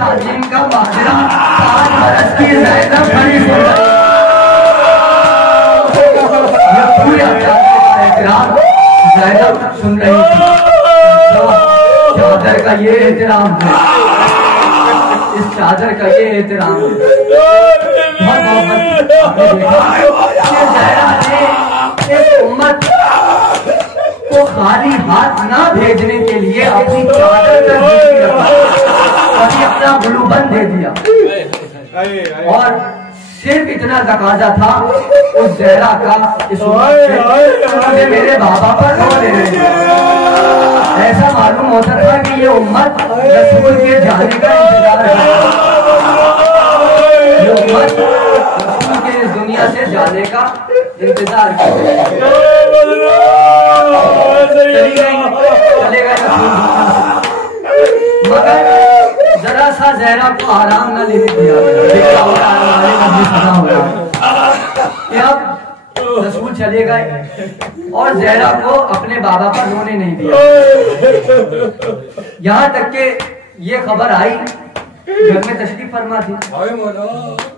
ताजीम का माजरा 5 बरस की ज़ैनब खड़ी सुन ज़ैनब सुन रही थी। चादर का ये एहतराम है, इस चादर का ये एहतराम है। बहुत मोहब्बत आपने देखा कि ज़हरा ने इस उम्मत को खाली हाथ ना भेजने के लिए अपनी चादर तक कभी अपना गुलूबंद दे दिया। और सिर्फ इतना तकाजा था उस ज़हरा का इस मुझे मेरे बाबा पर रो ले रहे थे। ऐसा मालूम होता था कि ये उम्मत रसूल के जाने का इंतजार कर रही है, ये उम्मत रसूल के इस दुनिया से जाने का इंतजार कर रही है। चले गए मगर जरा सा ज़हरा को आराम न लेने दिया। अब रसूल चले गए और ज़हरा को अपने बाबा पर रोने नहीं दिया। यहाँ तक के ये खबर आई, घर में तशरीफ फरमा थी,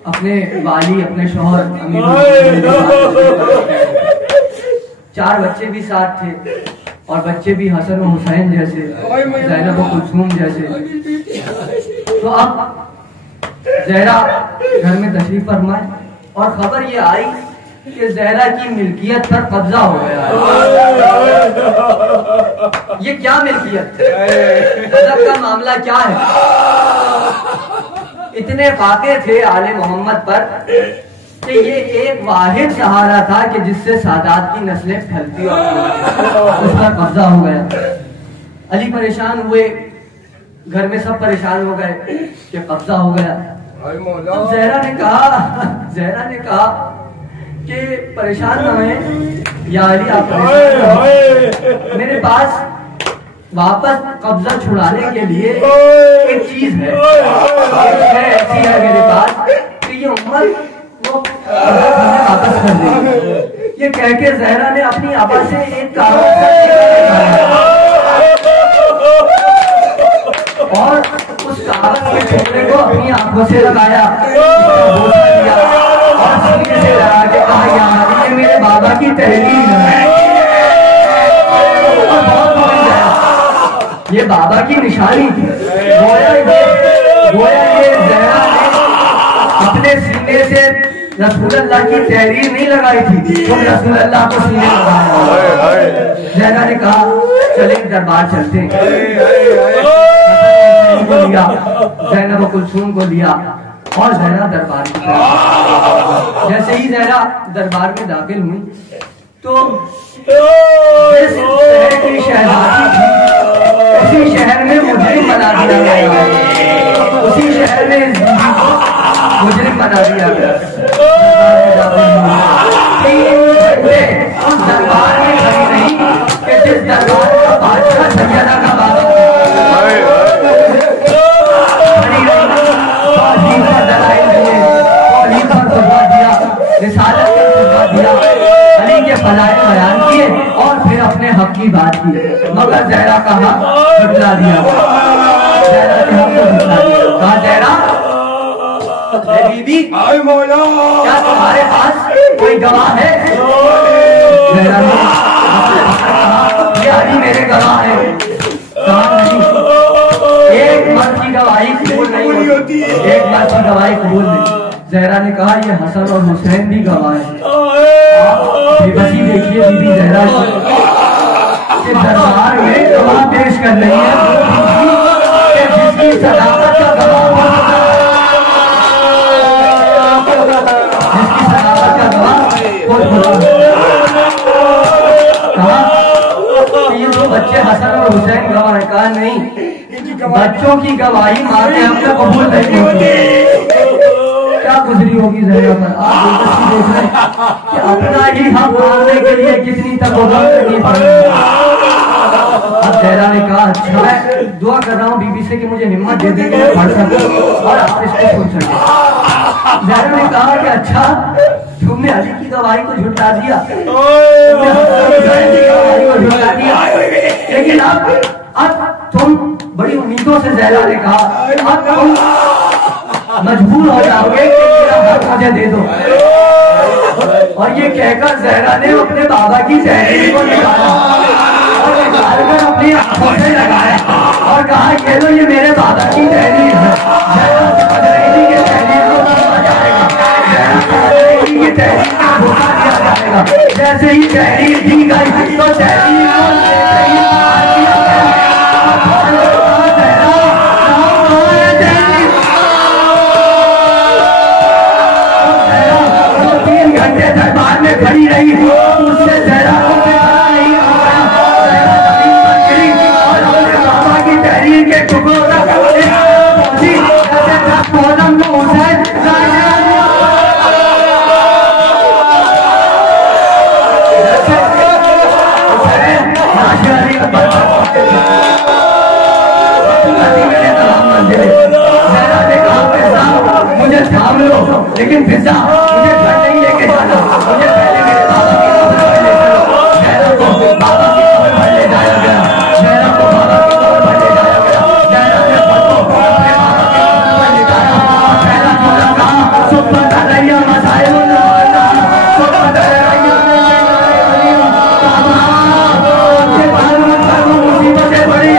अपने वाली अपने शौहर अमीर 4 बच्चे भी साथ थे और बच्चे भी हसन और हुसैन जैसे, ज़ैनब और कुलसूम जैसे। तो अब ज़हरा घर में तशरीफ फरमाए और खबर ये आई कि ज़हरा की मिल्कियत पर कब्जा हो गया है। ये क्या मिल्कियत है, गज़ब का मामला क्या है? इतने फाके थे आले मोहम्मद पर कि ये एक वाहिद सहारा था कि जिससे सादात की नस्लें फैलती और उस पर कब्जा हो गया। अली परेशान हुए, घर में सब परेशान हो गए कि कब्जा हो गया। तो ज़हरा ने कहा कि परेशान न हुए या अली, आप मेरे पास वापस कब्जा छुड़ाने के लिए एक चीज है ऐसी है मेरे पास कि ये उम्मत वो वापस कर देगी। ये कह के ज़हरा ने अपनी आबा से एक कागज और उस कागज के टुकड़े को अपनी आंखों से लगाया और सीने से लगा के कहा, यार ये मेरे बाबा की तहरीर है, ये बाबा की निशानी थी। गोया ये ज़हरा ने अपने सीने से रसूलुल्लाह की तहरीर नहीं लगाई थी, तो रसूलुल्लाह को सीने लगाया। ज़हरा ने कहा चले दरबार चलते हैं। लिया ज़ैनब कुलसूम को लिया और ज़हरा दरबार में। जैसे ही ज़हरा दरबार में दाखिल हुई तो जिस शहर की शहजादी थी उसी शहर में मुजरिम बना दिया गया, उसी शहर में मुजरिम बना दिया गया। उस दरबार में खड़ी नहीं कि जिस दरबार का बादशाह सैयदा का बाबा अली के फजाइल बयान किए और फिर अपने हक की बात की, मगर ज़हरा का हक झुठला दिया। ज़हरा के हक को झुठला दिया। कहा ज़हरा बीबी क्या तुम्हारे पास कोई गवाह है? ज़हरा ने ये अली मेरे गवाह है। कहा नहीं, एक मर्द की गवाही कबूल नहीं होती, एक मर्द की गवाही कबूल नहीं। ज़हरा ने कहा ये हसन और हुसैन भी गवाह है। बेबसी देखिए बीबी ज़हरा के दरबार में गवाह पेश कर रही है जिसकी सदाकत का गवाह, जिसकी सदाकत का गवाह कहा ये दो बच्चे हसन और हुसैन गवाह है। कहा नहीं, बच्चों की गवाही माँ के हम तक कबूल नहीं होती। क्या गुजरी होगी ज़हरा पर? आप देख रहे हैं कि अपना ही हक मांगने के लिए कितनी तकलीफ करनी पड़ी। अब ज़हरा ने कहा अच्छा मैं दुआ कर रहा हूँ बीबी से कि मुझे हिम्मत दे देंगे पढ़ सकूं और आप इसको सुन सकें। ज़हरा ने कहा कि अच्छा तुमने अली की गवाही को झुठला दिया, लेकिन अब तुम बड़ी उम्मीदों से ज़हरा ने कहा अब तुम मजबूर हो जाओगे कि मेरा हक मुझे दे दो। और ये कहकर ज़हरा ने अपने बाबा की जहरीली को निकाला और निकालकर अपनी आंखों से लगाया और कहा ये लो, ये मेरे बाबा की तहरीर है। ज़हरा समझ रही थी कि तहरीर को धोखा जाएगा, ज़हरा समझ रही थी कि तहरीर को धोखा दिया जाएगा। जैसे ही तहरीर दी गई तो तहरीर को लेते ही मार दिया गया। दरबार में खड़ी रही उससे ज़हरा को खड़ा नहीं हो गया। ज़हरा जमीन पर गिरी और अपने बाबा की तहरीर के टुकड़ों तक पहुंची। ऐसे तक मोहम्मद को हुसैन मुझे थाम लो, लेकिन फिजा मुझे घर नहीं लेके जाना, मुझे पहले मेरे बाबा की कब्र पर ले चलो। ज़हरा को बाबा की कब्र पर ले जाया गया, ज़हरा को बाबा की कब्र पर ले जाया गया। ज़हरा ने खुद को अपने बाबा की कब्र पर ले जाया। ज़हरा को लगा सुपर दरिया मसाइल बाबा आपके बाल में मुसीबतें बड़ी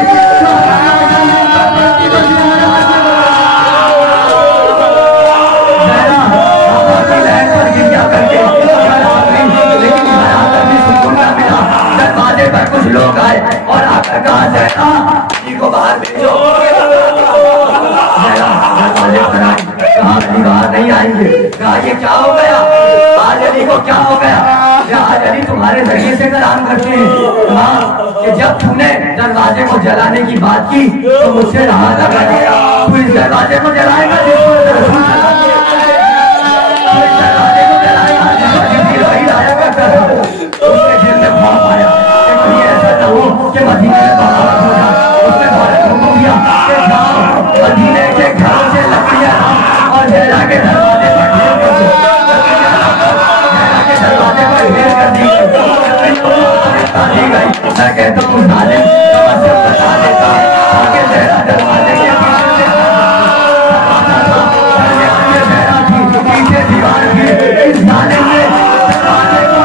पर कुछ लोग आए और आकर कहा ज़हरा जी को बाहर भेजो। ज़हरा दरवाजे पर आई, कहा अली बाहर नहीं आएंगे। कहा ये क्या हो गया, आज अली को क्या हो गया? आज अली तुम्हारे जरिए से कलाम करते हैं। कहा कि जब तूने दरवाजे को जलाने की बात की तो मुझसे रहा था गया, तू इस दरवाजे को जलाएगा जिसको दरवाजे को जलाएगा वही लाया करता था। उसके दिल में खौफ आया ऐसा न हो कि मदीने में बगावत हो जाए। उसने भारत हुक्म दिया कि जाओ मदीने के घरों से लकड़ियां और ज़हरा के दरवाजे पर ढेर कर दो। ज़हरा के दरवाजे पर ढेर कर दी गई। मैं कहता हूँ जालिम समस्या बता देता ताकि ज़हरा दरवाजे के ज़हरा थी पीछे दीवार थी। इस जालिम ने दरवाजे को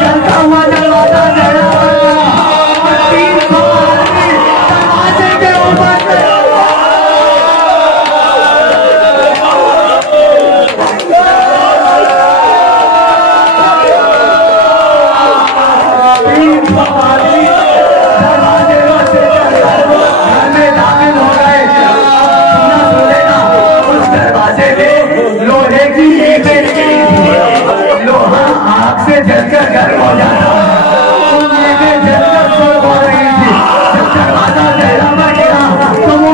चलता हुआ दरवाजा ज़हरा और 300 आदमी दरवाजे के ऊपर जलकर गर्म हो जाता जलकर सुर्ख हो रही थी। जब दरवाजा ज़हरा पर गिरा तो वो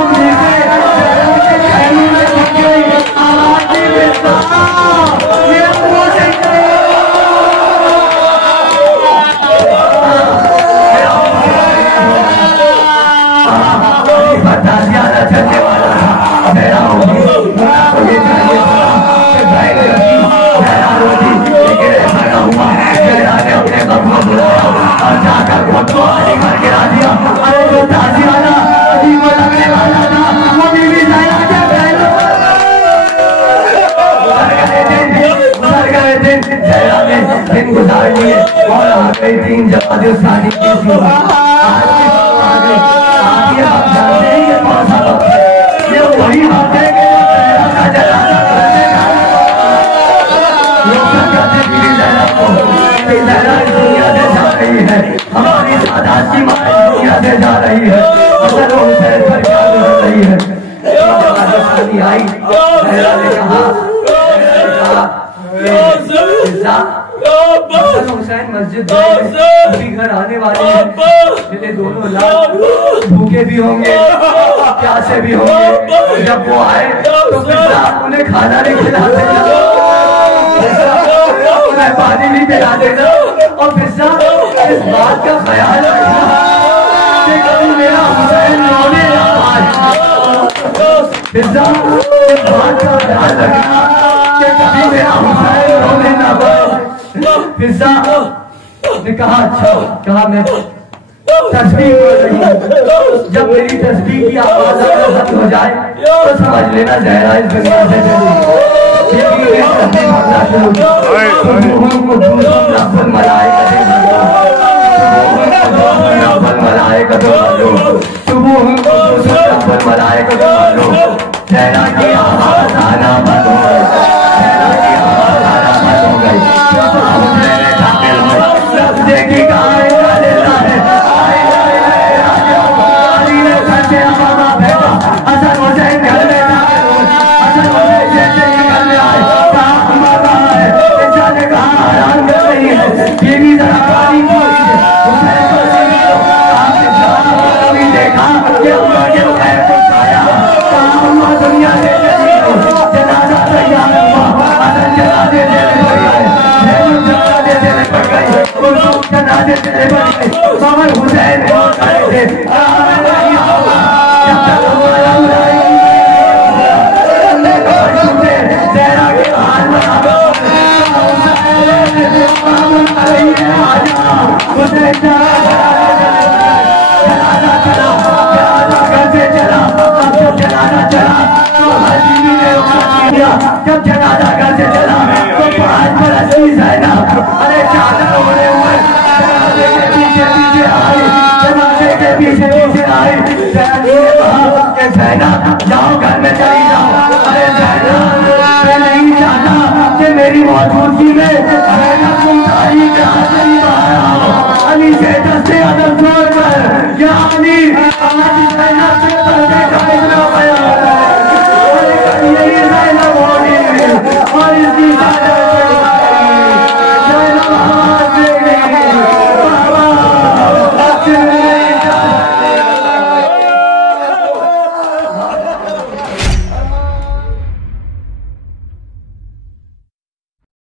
आवाज चलने वाला था। ज़हरा होगी ये चाहिए हुआ। ज़हरा ने अपने बाप को बुलाया और जाकर खुद को आली भर गिरा दिया। अरे जो ताज़ियाना अजीब लगने वाला था वो बीवी ज़हरा के पहलू गुजर गए दिन। ज़हरा ने दिन गुजार लिए और आ गई 3 जमात शादी की थी। आज की आ गई। आप ये आप जानते हैं ये कौन सा वक्त है? ये वही वक्त है कि ज़हरा का जनाजा करने का ज़हरा इस दुनिया से जा रही है, हमारी सादात की माँ दुनिया से जा रही है। असल हुसैन पर क्या गुजर रही है? शादी आई, ज़हरा ने कहा हसन हुसैन मस्जिद अभी घर आने वाले हैं। मेरे दोनों लाल भूखे भी होंगे प्यासे भी होंगे। जब वो आए तो पिता उन्हें खाना नहीं खिला देगा, उन्हें पानी नहीं पिला देगा। और पिता इस बात का ख्याल रखना कि कभी मेरा हुसैन रोने ना पाए। पिता इस बात का ख्याल रखना कि कभी मेरा हुसैन रोने ना पाए। फिजा ने कहा अच्छा, कहा मैं तस्बीह बोल रही हूँ, जब मेरी तस्बीह की आवाज अगर खत्म हो जाए तो समझ लेना जहरा इस दुनिया से जहरा की आवाज आना बंद हो गई, जहरा की आवाज आना बंद हो गई। देखी कहा हसन हुसैन घर में हसन हुसैन जैसे ही घर में आए कहा ने कहा आराम कर रही है, ये भी जरा पानी की हुसैन को कभी देखा कि दुनिया से जनाजा तैयार हुआ, हसन जनाजे से निपट गई, जनाजे से निपट गई, मगर हुसैन खड़े थे जब जनाजा घर से चला तो 5 बरस की ज़ैनब अरे चादर ओढ़े हुए जनाजे के पीछे पीछे आई, जनाजे के पीछे पीछे आई। ज़ैनब जाओ घर में चली जाओ, अरे ज़ैनब मैं नहीं चाहता कि मेरी मौजूदगी में तुम तारीख के हाथ नहीं बाहर आओ। अली से दस्ते अदब छोड़कर या अली आज ज़ैनब से पर्दे का इतना बयान और इसकी